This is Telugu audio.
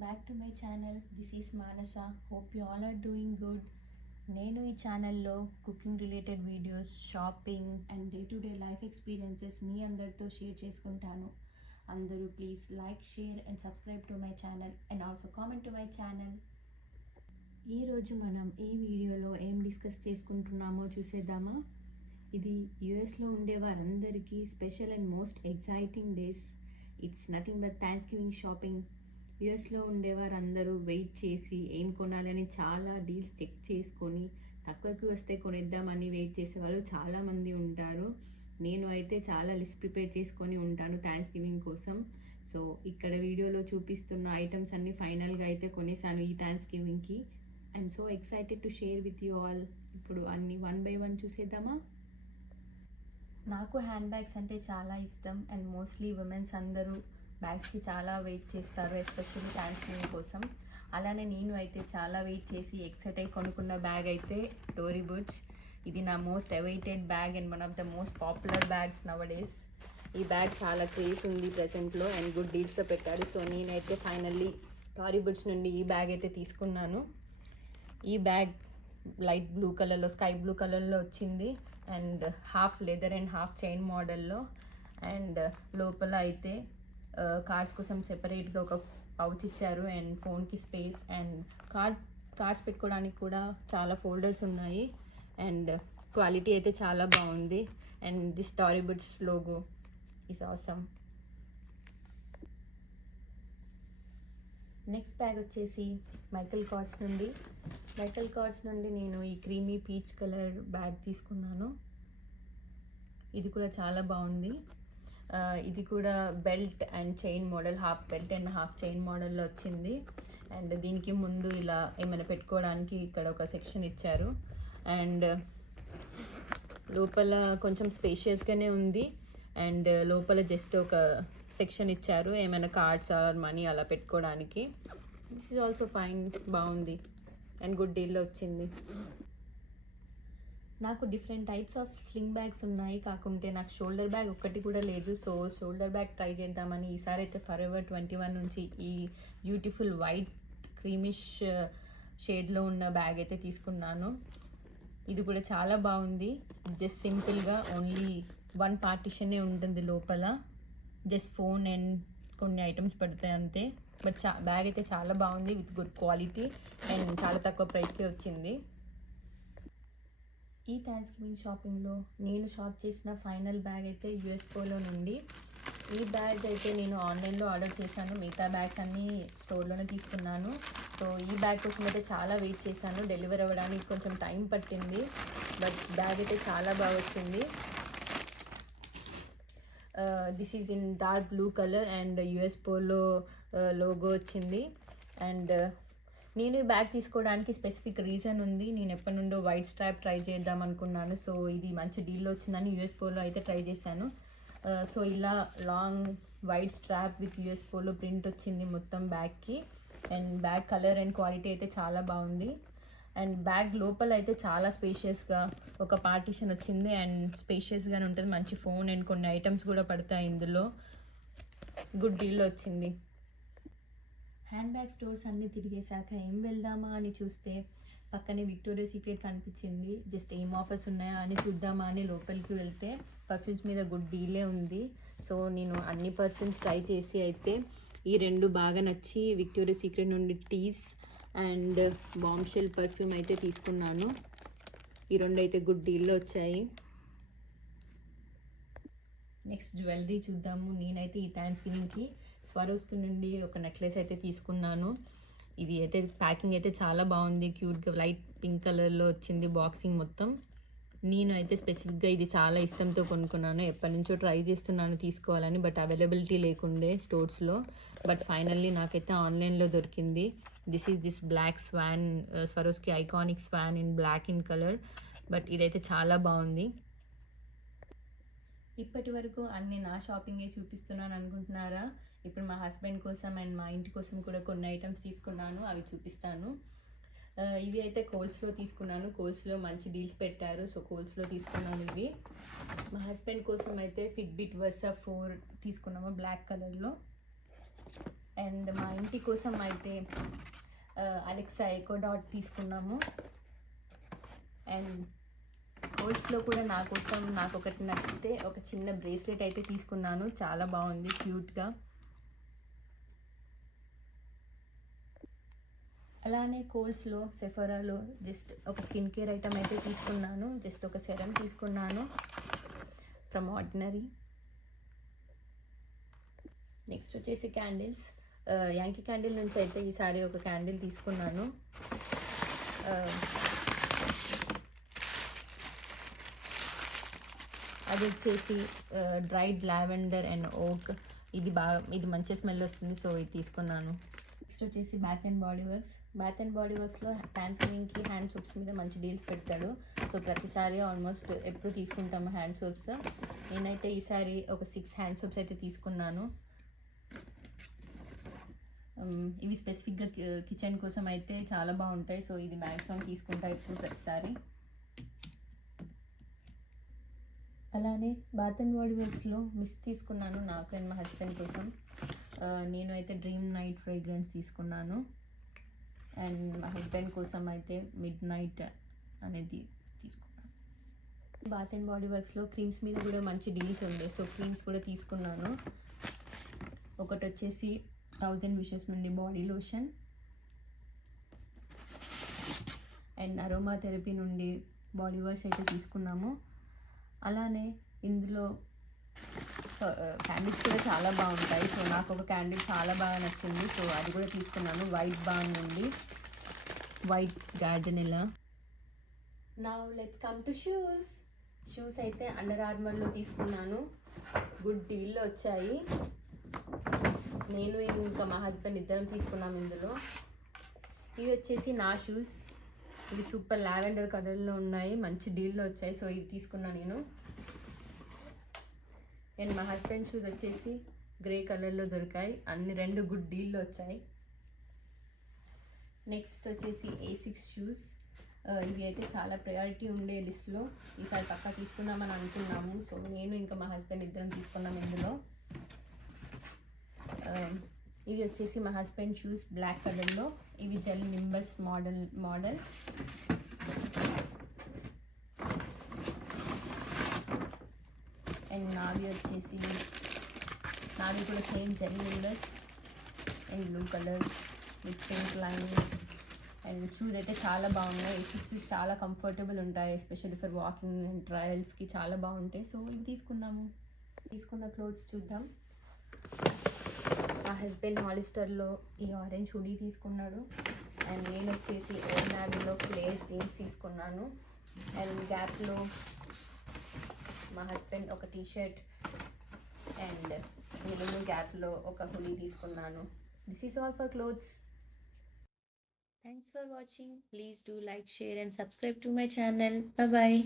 back to my channel. This is Manasa. Hope you all are doing good. నేను ఈ ఛానల్లో cooking related videos, shopping and day to day life experiences మీ అందరితో షేర్ చేసుకుంటాను. అందరూ please like, share and subscribe to my channel and also comment to my channel. ఈరోజు మనం ఈ వీడియోలో ఏం డిస్కస్ చేసుకుంటున్నామో చూసేద్దామా. ఇది యుఎస్లో ఉండే వారందరికీ special and most exciting days. It's nothing but thanks giving shopping. యుఎస్లో ఉండేవారు అందరూ వెయిట్ చేసి ఏం కొనాలని చాలా డీల్స్ చెక్ చేసుకొని తక్కువకి వస్తే కొనేద్దామని వెయిట్ చేసేవాళ్ళు చాలామంది ఉంటారు. నేను అయితే చాలా లిస్ట్ ప్రిపేర్ చేసుకొని ఉంటాను థ్యాంక్స్ గివింగ్ కోసం. సో ఇక్కడ వీడియోలో చూపిస్తున్న ఐటమ్స్ అన్నీ ఫైనల్గా అయితే కొనేసాను ఈ థ్యాంక్స్ గివింగ్కి. I'm so excited to share with you all. ఇప్పుడు అన్నీ వన్ బై వన్ చూసేద్దామా. నాకు హ్యాండ్ బ్యాగ్స్ అంటే చాలా ఇష్టం అండ్ మోస్ట్లీ ఉమెన్స్ అందరూ బ్యాగ్స్కి చాలా వెయిట్ చేస్తారు, ఎస్పెషల్లీ థ్యాంక్స్ గివింగ్ కోసం. అలానే నేను అయితే చాలా వెయిట్ చేసి ఎక్సైట్ అయి కొనుక్కున్న బ్యాగ్ అయితే టోరీ బుడ్స్. ఇది నా most awaited bag and one of the most popular bags nowadays. ఈ బ్యాగ్ చాలా క్రేజ్ ఉంది ప్రజెంట్లో అండ్ గుడ్ డీల్స్లో పెట్టాడు. సో నేనైతే ఫైనల్లీ టోరీ బుడ్స్ నుండి ఈ బ్యాగ్ అయితే తీసుకున్నాను. ఈ బ్యాగ్ లైట్ బ్లూ కలర్లో, స్కై బ్లూ కలర్లో వచ్చింది and half leather and half chain మోడల్లో. అండ్ లోపల అయితే కార్డ్స్ కోసం సెపరేట్గా ఒక పౌచ్ ఇచ్చారు అండ్ ఫోన్కి స్పేస్ అండ్ కార్డ్స్ పెట్టుకోవడానికి కూడా చాలా ఫోల్డర్స్ ఉన్నాయి. అండ్ క్వాలిటీ అయితే చాలా బాగుంది and this Tory Burch logo is awesome. Next bag వచ్చేసి మైకల్ కార్డ్స్ నుండి నేను ఈ క్రీమీ పీచ్ కలర్ బ్యాగ్ తీసుకున్నాను. ఇది కూడా చాలా బాగుంది. ఇది కూడా belt and chain model, half belt and half chain మోడల్లో వచ్చింది. అండ్ దీనికి ముందు ఇలా ఏమైనా పెట్టుకోవడానికి ఇక్కడ ఒక సెక్షన్ ఇచ్చారు అండ్ లోపల కొంచెం స్పేషియస్గానే ఉంది. అండ్ లోపల జస్ట్ ఒక సెక్షన్ ఇచ్చారు ఏమైనా కార్డ్స్ ఆర్ మనీ అలా పెట్టుకోవడానికి. దిస్ ఈజ్ ఆల్సో ఫైన్, బాగుంది అండ్ గుడ్ డీల్లో వచ్చింది. నాకు different types of sling bags ఉన్నాయి, కాకుంటే నాకు షోల్డర్ బ్యాగ్ ఒక్కటి కూడా లేదు. సో షోల్డర్ బ్యాగ్ ట్రై చేద్దామని ఈసారి అయితే ఫరెవర్ 21 నుంచి ఈ బ్యూటిఫుల్ వైట్ క్రీమిష్ షేడ్లో ఉన్న బ్యాగ్ అయితే తీసుకున్నాను. ఇది కూడా చాలా బాగుంది. జస్ట్ సింపుల్గా ఓన్లీ వన్ పార్టిషనే ఉంటుంది లోపల, జస్ట్ ఫోన్ అండ్ కొన్ని ఐటమ్స్ పడతాయి అంతే. బట్ బ్యాగ్ అయితే చాలా బాగుంది విత్ గుడ్ క్వాలిటీ అండ్ చాలా తక్కువ ప్రైస్కే వచ్చింది. ఈ థ్యాంక్స్ గివింగ్ షాపింగ్లో నేను షాప్ చేసిన ఫైనల్ బ్యాగ్ అయితే యుఎస్ పోలో నుండి. ఈ బ్యాగ్ అయితే నేను ఆన్లైన్లో ఆర్డర్ చేశాను, మిగతా బ్యాగ్స్ అన్నీ స్టోర్లోనే తీసుకున్నాను. సో ఈ బ్యాగ్ కోసం అయితే చాలా వెయిట్ చేశాను, డెలివరీ అవ్వడానికి కొంచెం టైం పట్టింది. బట్ బ్యాగ్ అయితే చాలా బాగా వచ్చింది. This is in dark blue colour and US polo logo వచ్చింది. అండ్ నేను ఈ బ్యాగ్ తీసుకోవడానికి స్పెసిఫిక్ రీజన్ ఉంది. నేను ఎప్పటి నుండో వైట్ స్ట్రాప్ ట్రై చేద్దాం అనుకున్నాను. సో ఇది మంచి డీల్లో వచ్చిందని యుఎస్ పోలో అయితే ట్రై చేశాను. సో ఇలా long white strap with US polo print వచ్చింది మొత్తం బ్యాగ్కి. And bag colour and quality అయితే చాలా బాగుంది. అండ్ బ్యాగ్ లోపల అయితే చాలా స్పేషియస్గా ఒక పార్టిషన్ వచ్చింది అండ్ స్పేషియస్గానే ఉంటుంది. మంచి ఫోన్ అండ్ కొన్ని ఐటమ్స్ కూడా పడతాయి ఇందులో. గుడ్ డీల్లో వచ్చింది. హ్యాండ్ బ్యాగ్ స్టోర్స్ అన్నీ తిరిగేశాక ఏం వెళ్దామా అని చూస్తే పక్కనే విక్టోరియా సీక్రెట్ కనిపించింది. జస్ట్ ఏం ఆఫర్స్ ఉన్నాయా అని చూద్దామా అని లోపలికి వెళ్తే పర్ఫ్యూమ్స్ మీద గుడ్ డీలే ఉంది. సో నేను అన్ని పర్ఫ్యూమ్స్ ట్రై చేసి అయితే ఈ రెండు బాగా నచ్చి విక్టోరియా సీక్రెట్ నుండి టీస్ అండ్ బాంబ్షెల్ పర్ఫ్యూమ్ అయితే తీసుకున్నాను. ఈ రెండు అయితే గుడ్ డీల్లో వచ్చాయి. నెక్స్ట్ జ్యువెలరీ చూద్దాము. నేనైతే ఈ థ్యాంక్స్ గివింగ్కి స్వరోస్కి నుండి ఒక నెక్లెస్ అయితే తీసుకున్నాను. ఇది అయితే ప్యాకింగ్ అయితే చాలా బాగుంది, క్యూట్గా లైట్ పింక్ కలర్లో వచ్చింది బాక్సింగ్ మొత్తం. నేను అయితే స్పెసిఫిక్గా ఇది చాలా ఇష్టంతో కొనుక్కున్నాను, ఎప్పటి నుంచో ట్రై చేస్తున్నాను తీసుకోవాలని, బట్ అవైలబిలిటీ లేకుండే స్టోర్స్లో. బట్ ఫైనల్లీ నాకైతే ఆన్లైన్లో దొరికింది. This black swan, Swarovski iconic swan in black in colour. But ఇదైతే చాలా బాగుంది. ఇప్పటి వరకు అన్ని నా షాపింగే చూపిస్తున్నాను అనుకుంటున్నారా? ఇప్పుడు మా హస్బెండ్ కోసం అండ్ మా ఇంటి కోసం కూడా కొన్ని ఐటమ్స్ తీసుకున్నాను, అవి చూపిస్తాను. ఇవి అయితే కోల్స్లో తీసుకున్నాను. కోల్స్లో మంచి డీల్స్ పెట్టారు, సో కోల్స్లో తీసుకున్నాను ఇవి. మా హస్బెండ్ కోసం అయితే ఫిట్బిట్ వర్సా 4 తీసుకున్నాము బ్లాక్ కలర్లో. అండ్ మా ఇంటి కోసం అయితే అలెక్సా ఎకో డాట్ తీసుకున్నాము. అండ్ గోల్డ్స్లో కూడా నా కోసం నాకు ఒకటి నచ్చితే ఒక చిన్న బ్రేస్లెట్ అయితే తీసుకున్నాను. చాలా బాగుంది, క్యూట్గా. అలానే కోల్స్లో సెఫరాలో జస్ట్ ఒక స్కిన్ కేర్ ఐటమ్ అయితే తీసుకున్నాను. జస్ట్ ఒక సెరం తీసుకున్నాను ఫ్రమ్ ఆర్డినరీ. నెక్స్ట్ వచ్చేసి క్యాండిల్స్. యాంకీ క్యాండిల్ నుంచి అయితే ఈసారి ఒక క్యాండిల్ తీసుకున్నాను. అది వచ్చేసి డ్రైడ్ లావెండర్ అండ్ ఓక్. ఇది మంచి స్మెల్ వస్తుంది, సో ఇది తీసుకున్నాను. నెక్స్ట్ వచ్చేసి బాత్ అండ్ బాడీ వర్క్స్లో థ్యాంక్స్గివింగ్కి హ్యాండ్ సోప్స్ మీద మంచి డీల్స్ పెడతాడు. సో ప్రతిసారి ఆల్మోస్ట్ ఎప్పుడు తీసుకుంటాము హ్యాండ్ సోప్స్. నేనైతే ఈసారి ఒక 6 హ్యాండ్ సోప్స్ అయితే తీసుకున్నాను. ఇవి స్పెసిఫిక్గా కిచెన్ కోసం అయితే చాలా బాగుంటాయి. సో ఇది మ్యాక్సిమం తీసుకుంటా ఇప్పుడు ప్రతిసారి. అలానే బాత్ అండ్ బాడీ వర్క్స్లో మిస్ట్ తీసుకున్నాను నాకు అండ్ మా హస్బెండ్ కోసం. నేను అయితే డ్రీమ్ నైట్ ఫ్రేగ్రెన్స్ తీసుకున్నాను. అండ్ మా హస్బెండ్ కోసం అయితే మిడ్ నైట్ అనేది తీసుకున్నాను. బాత్ అండ్ బాడీ వర్క్స్లో క్రీమ్స్ మీద కూడా మంచి డీల్స్ ఉండే, సో క్రీమ్స్ కూడా తీసుకున్నాను. ఒకటి వచ్చేసి 1000 విషెస్ నుండి body lotion and aroma therapy నుండి బాడీ వాష్ అయితే తీసుకున్నాము. అలానే ఇందులో క్యాండిల్స్ కూడా చాలా బాగుంటాయి. సో నాకు ఒక క్యాండిల్ చాలా బాగా నచ్చింది, సో అది కూడా తీసుకున్నాను. వైట్ బాన్ నుండి white gardenia. Now let's come to shoes అయితే అండర్ ఆర్మర్లో తీసుకున్నాను. గుడ్ డీల్లో వచ్చాయి. నేను ఇంకా మా హస్బెండ్ ఇద్దరం తీసుకున్నాం ఇందులో. ఇవి వచ్చేసి నా షూస్. ఇవి సూపర్ లావెండర్ కలర్లో ఉన్నాయి, మంచి డీల్లో వచ్చాయి. సో ఇవి తీసుకున్నాను నేను. అండ్ మా హస్బెండ్ షూస్ వచ్చేసి గ్రే కలర్లో దొరికాయి. అన్ని 2 గుడ్ డీల్లో వచ్చాయి. నెక్స్ట్ వచ్చేసి A6 షూస్. ఇవి అయితే చాలా ప్రయారిటీ ఉండే లిస్ట్లో. ఈసారి పక్కా తీసుకున్నామని అనుకున్నాము. సో నేను ఇంకా మా హస్బెండ్ ఇద్దరం తీసుకున్నాం ఇందులో. ఇవి వచ్చేసి మా హస్బెండ్ షూస్ బ్లాక్ కలర్లో. ఇవి జెల్ నింబస్ మోడల్. అండ్ నావి కూడా same gel Nimbus and blue colour with pink line. And shoes అయితే చాలా బాగున్నాయి. A6 షూస్ చాలా కంఫర్టబుల్ ఉంటాయి, ఎస్పెషల్లీ ఫర్ వాకింగ్ అండ్ ట్రయల్స్కి చాలా బాగుంటాయి. సో ఇవి తీసుకున్న క్లోత్స్ చూద్దాం. మా హస్బెండ్ హాలిస్టర్లో ఈ ఆరెంజ్ హుడీ తీసుకున్నాడు. అండ్ నేను వచ్చేసి ఓల్డ్ నావీలో ఫ్లేర్ జీన్స్ తీసుకున్నాను. అండ్ గ్యాప్లో మా హస్బెండ్ ఒక టీషర్ట్ అండ్ నేను గ్యాప్లో ఒక హుడీ తీసుకున్నాను. This is all for clothes. Thanks for watching. Please do like, share and subscribe to my channel. Bye.